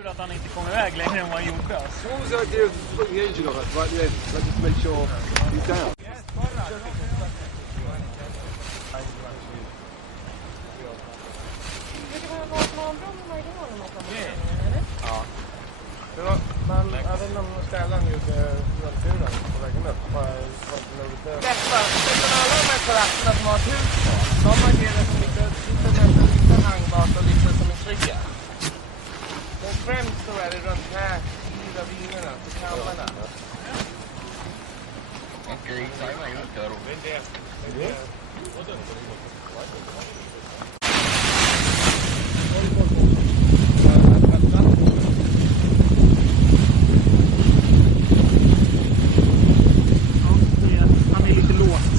tur att han inte kom iväg längre än vad han gjorde. So what was the idea of putting the engine on it right then? Like just make sure he's down. Ja. Man hade någon ställan ju rullturen på vägen upp. Detta, alla de här koratterna som har ett hus på, de agerar som lite hangbart och lite som en trygga. Men främst så är det runt här i ravinerna, på kammarna. Okej, så är man ju inte där. Men det. Han är lite låst.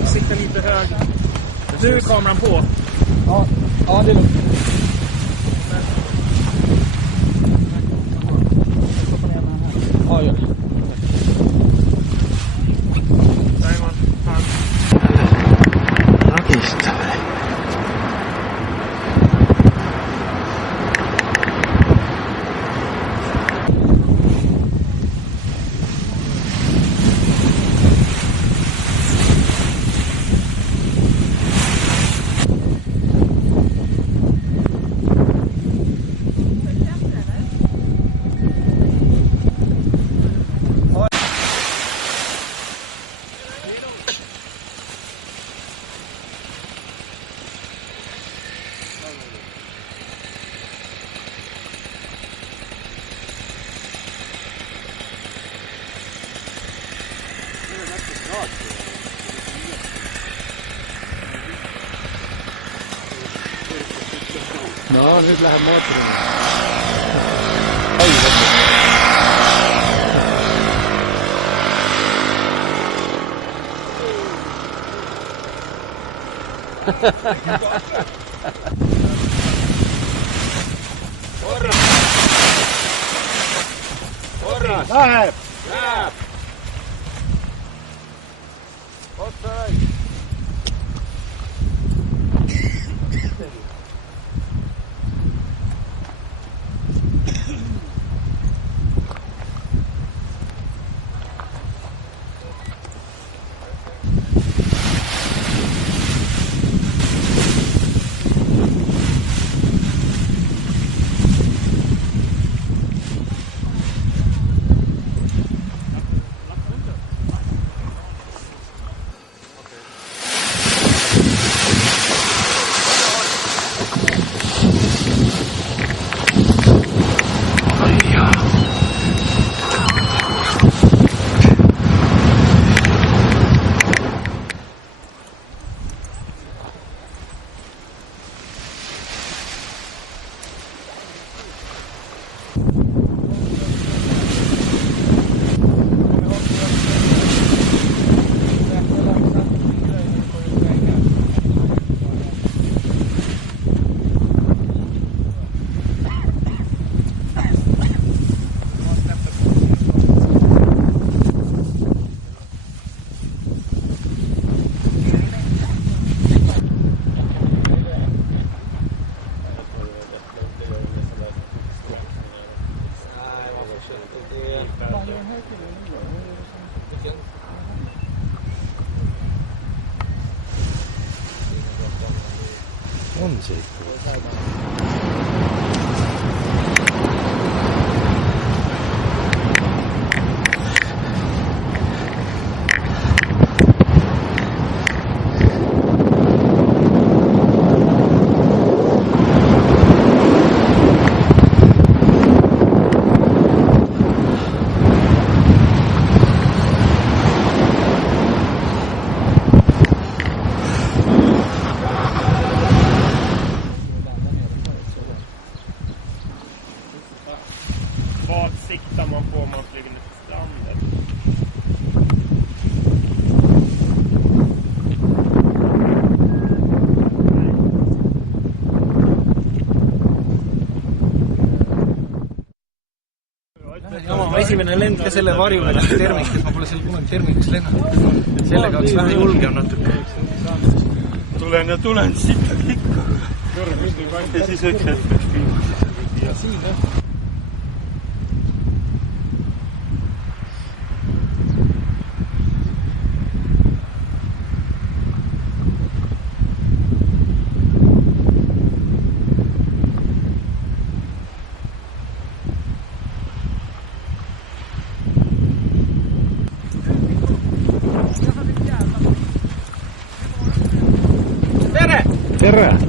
Jag sitter lite hög. Nu är kameran på. Ja, det är lugnt. Ja, gör det. No, nyt lähden moottoriin. Porras! Läheb! Läheb! Otsa näin! On se. Vad siktar man på om man flyger ner till stranden? Jama, esimene lend ka selle varjule läks termik, et ma pole seal kunagi termiks lennanud. Sellega oleks vähe julgem natuke. Tulen ja tulen siit ikka. Ja siis üks hetk peaks viima. Se röt.